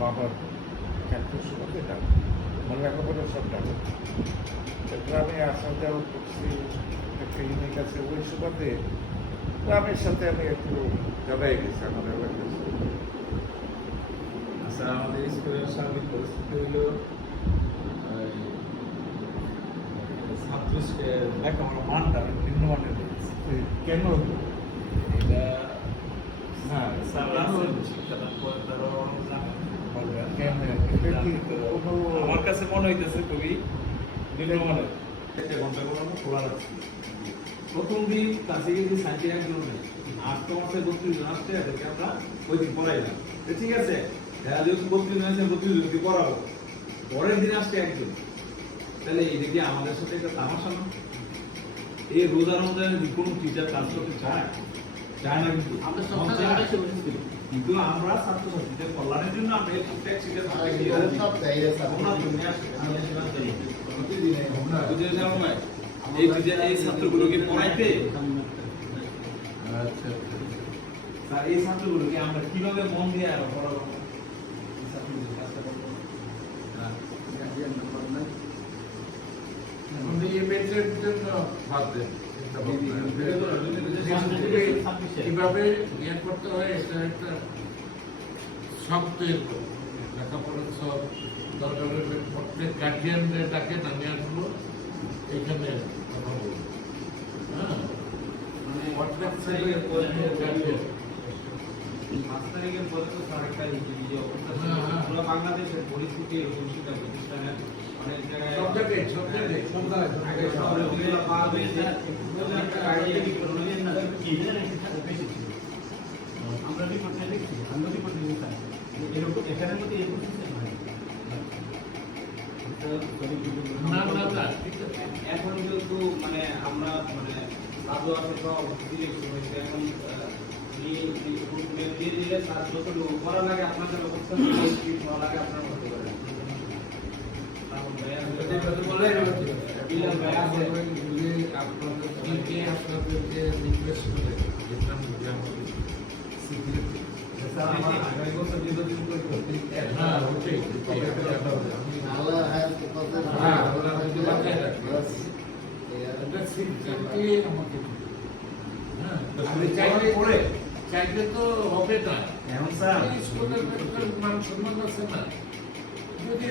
বাবার ক্যান্সার সুগারে যাবো মানে লেখাপড়া সব যাবো গ্রামে আসা যাওয়া করছি একটা ইউনিক আছে ওই সুবাদে গ্রামের সাথে আমি একটু জড়াই গেছি আমাদের এলাকায়। আচ্ছা, আমাদের স্কুলের সার্বিক পরিস্থিতি হলো ছাত্র লেখাপড়ার মানটা নিম্নমানের রয়েছে। কেন এটা না শিক্ষাদান করে তারা আমার কাছে মনে হইতেছে খুবই নিম্নমানের। একটা ঘন্টা করে আমরা খোলা রাখছি। প্রথম দিন ক্লাসে গিয়ে সাইটে একজন নেই, 8 মাসে 32 জন আসতে এদেরকে আমরা ওই দিন পড়াইলাম। ঠিক আছে, যারা যদি 32 জন আছে 32 জনকে পড়াবো, পরের দিন আসছে একজন, তাহলে এই দিকে আমাদের সাথে একটা তামাশা না? এই রোজা রমজানের কোনো টিচার কাজ করতে চায় না, কিন্তু কিন্তু আমরা ছাত্রছাত্রীদের কল্যাণের জন্য আমরা এই প্রত্যেক সিটের এই ছাত্রগুলোকে পড়াইতে, এই ছাত্রগুলোকে আমরা কিভাবে মন দিয়ে পড়াবো, কিভাবে ইয়ে করতে হয় এটা একটা সব তৈরি করবো, লেখাপড়া সব দরকার প্রত্যেক গার্জিয়ানদের ডাকে নামে আসবো এখানে কথা বলবো। হ্যাঁ, প্রত্যেক বাংলাদেশের পরিস্থিতি এরকম শিক্ষা প্রতিষ্ঠানের অনেক জায়গায় এখন যেহেতু মানে আমরা মানে লাদু আছে সব এখন দিয়ে দিলে 7 বছর করা লাগে আপনাদের অবস্থা করা লাগে আপনার মতো করে আপনাদেরকে রিকোয়েস্ট করে যেতাম যে আমাদের চাইলে তো হবে না, স্কুলের মান সম্মান আছে না। যদি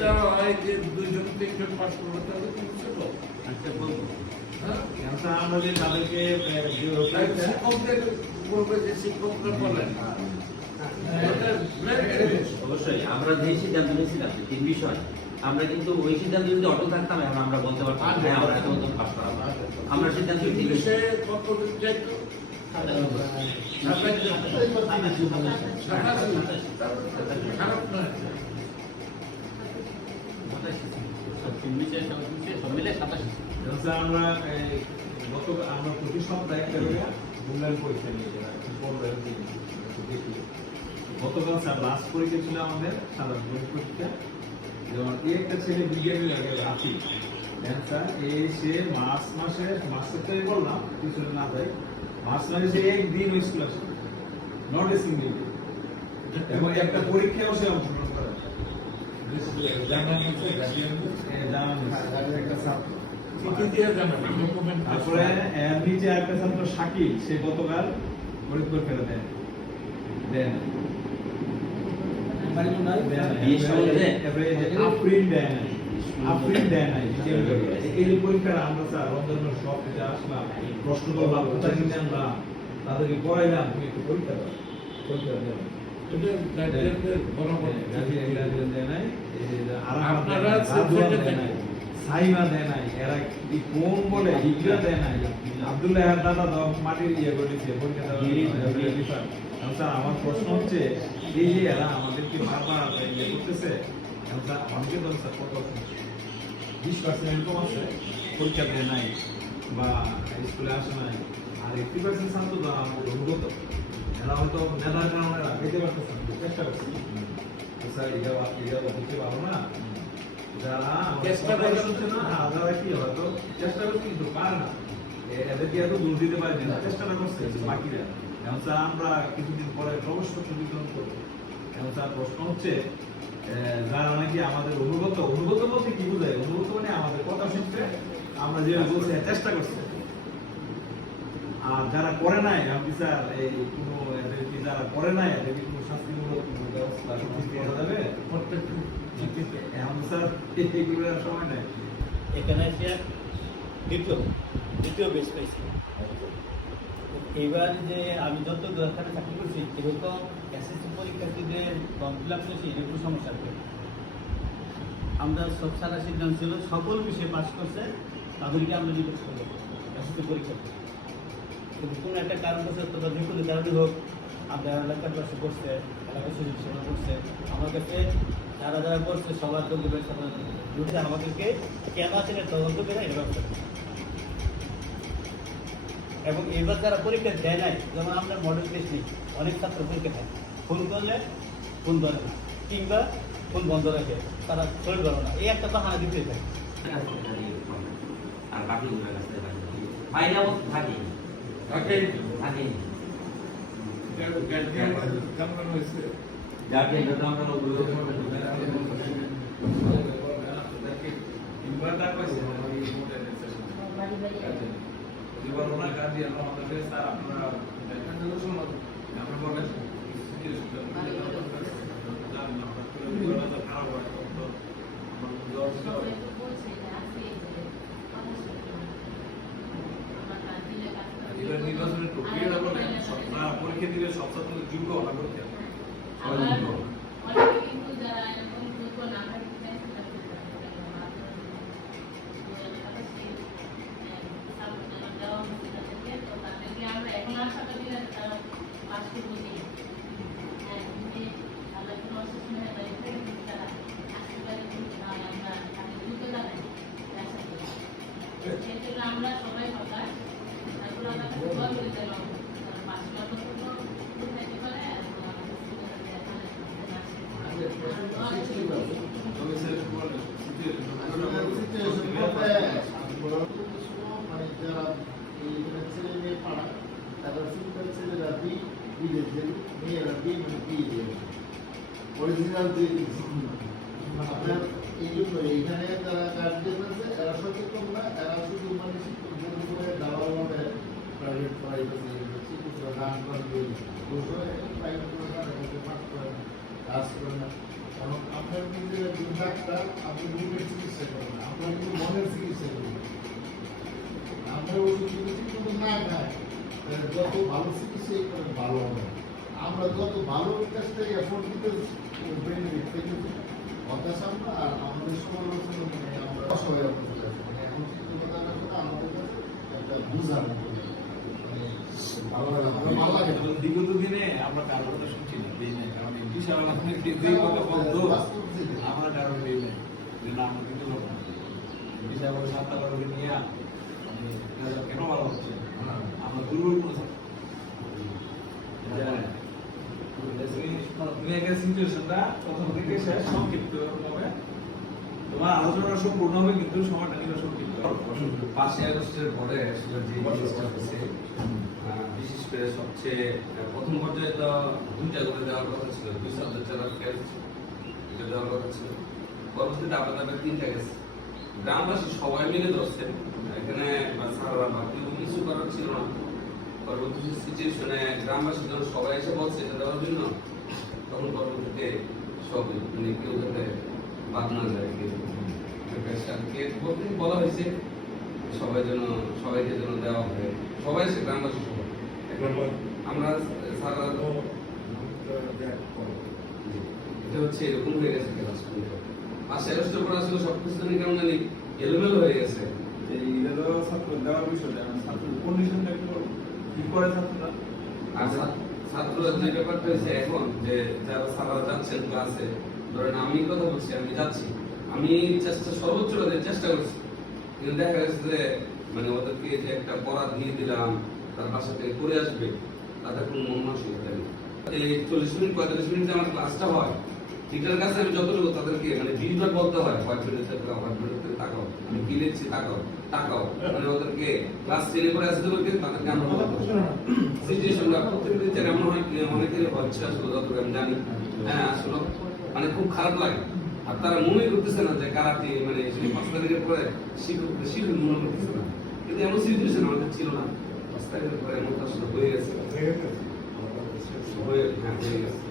দেওয়া হয় যে 2 জন 3 জন পাস করবো তাহলে তুমি ছোট একটা বলবো। আমরা যে তাদেরকে শিক্ষকদের বলবে যে শিক্ষকরা বলেন অবশ্যই আমরা যে সিদ্ধান্ত নিয়েছিলাম 3 বিষয়, আমরা কিন্তু ওই সিদ্ধান্ত যদি অটল থাকতাম এখন আমরা বলতে পারতাম হ্যাঁ আমরা এতদিন পাস করাবো। আমরা সিদ্ধান্ত বিষয়ে কত চাইতো খারাপ নয়। আমরা প্রতি সপ্তাহে একটা মূল্যায়ন পরীক্ষা নিয়ে যাই। গতকাল স্যার লাস্ট পরীক্ষা ছিল আমাদের সাধারণ পরীক্ষা। যেমন একটা ছেলে বিজ্ঞানী লাগে রাফি, স্যার সে মার্চ থেকে বললাম পিছনে না যাই, মার্চ মাসে সে একদিন ওই স্কুল আসে, নট এ সিঙ্গেল ডে, এবং একটা পরীক্ষাও সে অংশগ্রহণ করে। তারপরে নিচে একটা ছাত্র শাকিল, সে গতকাল ফরিদপুর ফেরত দেয় পরীক্ষাটা আমরা স্যার রমজানের সব থেকে আসলাম, প্রশ্ন করলাম, কোথায় কিনে আনলাম, তাদেরকে পড়াইলাম, তুমি একটু পরীক্ষা দাও, পরীক্ষা দেওয়া সাইমা দেয় নাই, এরা কি কোন বলে হিজরা দেয় নাই, আব্দুল্লাহ এর দাদা তো মাটির ইয়ে করে দিচ্ছে, পরীক্ষা দেওয়ার বিষয়। স্যার আমার প্রশ্ন হচ্ছে এই যে এরা আমাদেরকে বারবার ইয়ে করতেছে, স্যার অনেকে তো স্যার কত 20% এরকম আছে পরীক্ষা দেয় নাই বা স্কুলে আসে নাই, আর 80% ছাত্র তো আমাদের অনুগত, এরা হয়তো নেতার কারণে এরা পেতে পারতেছে না, চেষ্টা করছে। স্যার এটা হতে পারো না, যারা চেষ্টা করছে না, যারা কি হয়তো চেষ্টা করছে কিন্তু পারে না, এদেরকে এত দূর দিতে পারেনি না, চেষ্টাটা করছে বাকিরা। এখন স্যার আমরা কিছুদিন পরে প্রবেশপত্র বিতরণ করবো। এখন স্যার প্রশ্ন হচ্ছে যারা নাকি আমাদের অনুগত বলতে কি বোঝায়? অনুগত মানে আমাদের কথা শুনতে আমরা যেভাবে বলছি চেষ্টা করছে, আর যারা করে নাই আপনি স্যার এই কোনো এদেরকে যারা করে নাই এদেরকে কোনো শাস্তিমূলক কোনো ব্যবস্থা করা যাবে? এখন স্যার এইগুলো আর সময় নেই। এখানে এসে দ্বিতীয় বেশ পাইছি। এবার যে আমি যত এখানে চাকরি করছি এরকম এসএসসি পরীক্ষার্থীদের ফর্ম ফিল আপ করেছি এরকম সমস্যা হবে। আমরা সব সারা সিদ্ধান্ত ছিল সকল বিষয়ে পাস করছে তাদেরকে আমরা রিকোয়েস্ট করবো এসএসসি পরীক্ষার্থী, কিন্তু কোনো একটা কারণ করছে তোমরা যে কোনো কারণে হোক আমরা এলাকার পাশে করছে, এলাকার সুযোগ সেবা করছে, আমার কাছে যারা যারা করছে সবার তো দেবের সাথে আমাদেরকে কেন আছে তদন্ত করে এটা ব্যবস্থা করছে। এবং এবার যারা পরীক্ষা দেয় নাই, যেমন আমরা মডেল টেস্ট নিই, অনেক ছাত্র পরীক্ষা দেয়, ফোন করলে ফোন ধরে না কিংবা ফোন বন্ধ রাখে, তারা শরীর ধরে না, এই একটা বাহানা দিতে চায়। আর বাকিগুলোর কাছে ফাইনাল থাকে গার্জিয়ানরা তো আমরা ইনভার্টার পাইছে এবার ওনার গার্জিয়ান আমাদেরকে স্যার আপনারা দেখেন যে সময় আমরা বলেন নির্বাচনের প্রক্রিয়াটা বলে পরীক্ষা দিলে সব ছাত্রদের যোগ্য হওয়া করতে আমরা সবাই সবাই অরিজিনাল দিয়ে আপনার এই জন্য এইখানে যারা গার্জিয়ান আছে এরা সচেতন না, এরা শুধু মানে শিক্ষক করে দেওয়া হবে প্রাইভেট গান করে প্রাইভেট কাজ করে না। কারণ আপনার কিন্তু একজন ডাক্তার আপনি রোগের চিকিৎসা করেন, আপনার কিন্তু মনের চিকিৎসা করেন। আমরা ওষুধ যদি ঠিকমতো না খাই যত ভালো চিকিৎসাই করেন ভালো হবে। আমরা যত ভালো কাছ থেকে এফোর্ড দিতে বেনিফিট পেয়েছি হতাশ আমরা, আর আমাদের সমালোচনা মানে আমরা সবাই মানে এখন চিন্তা আমাদের কাছে একটা বুঝানো ভালো লাগে, আমরা ভালো লাগে। বিগত দিনে আমরা কারোর কথা শুনছি না, দিই নাই, কারণ বিশাল কথা বন্ধ আমরা কারণ দিই নাই, আমরা কিন্তু লোক না বিশাল করে 7-12 দিন নিয়ে কেন ভালো হচ্ছে আমরা দুর্বল কোনো সিচুয়েশনটা প্রথম থেকে শেষ সংক্ষিপ্ত হবে, তোমার আলোচনা সম্পূর্ণ হবে কিন্তু সময়টা কিন্তু সংক্ষিপ্ত। 5 আগস্টের পরে আসলে যে জিনিসটা হচ্ছে বিশেষ করে সবচেয়ে প্রথম পর্যায়ে তো 2টা করে দেওয়ার কথা ছিল, 2 সাবজেক্ট যারা ফেল এটা দেওয়ার কথা ছিল, পরবর্তীতে আবার 3টা গেছে। গ্রামবাসী সবাই মিলে ধরছেন, এখানে স্যাররা বা কেউ কিছু করার ছিল না। পরবর্তী সিচুয়েশনে গ্রামবাসী যখন সবাই এসে বলছে এটা দেওয়ার জন্য, তখন পরবর্তীতে সব মানে কেউ যাতে বাদ না যায়, বলা হয়েছে সবাই যেন সবাইকে যেন দেওয়া হবে, সবাই এসে গ্রামবাসী সবাই আমরা সারা এটা হচ্ছে এরকম হয়ে গেছে ক্লাস পাশে অ্যারেস্টের পর আসলে সবকিছু জানি কেমন জানি এলোমেলো হয়ে গেছে। এই ইলেলো ছাত্র দেওয়ার বিষয়টা ছাত্র কন্ডিশনটা কি করে ছাত্ররা আর ছাত্ররা যে ব্যাপারটা হয়েছে এখন যে যারা স্যাররা যাচ্ছেন ক্লাসে, ধরেন আমি কথা বলছি, আমি যাচ্ছি, আমি সর্বোচ্চ চেষ্টা করছি, কিন্তু দেখা গেছে যে মানে ওদেরকে যে একটা পড়া দিয়ে দিলাম তার বাসা থেকে করে আসবে, তাদের কোনো মন মানসিকতা নেই। এই 40 মিনিট 45 মিনিট যে আমার ক্লাসটা হয়, টিচারের কাছে আমি যতটুকু তাদেরকে মানে 20 বার বলতে হয়, হোয়াইট বোর্ডে তাকাও, আমি কি লিখছি তাকাও তাকাও, মানে ওদেরকে ক্লাস 10 করে আসতে বলতে তাদেরকে আমরা সিচুয়েশনটা প্রত্যেকটা টিচার এমন হয়, অনেকেরই হচ্ছে আসলে যতটুকু আমি জানি। হ্যাঁ আসলে মানে খুব খারাপ লাগে। আর তারা মনে করতেছে না যে কারাতে মানে 5 তারিখের পরে শিক্ষক মনে করতেছে না, কিন্তু এমন সিচুয়েশন আমাদের ছিল না। 5 তারিখের পরে এমন আসলে হয়ে গেছে, ঠিক আছে হয়ে গেছে।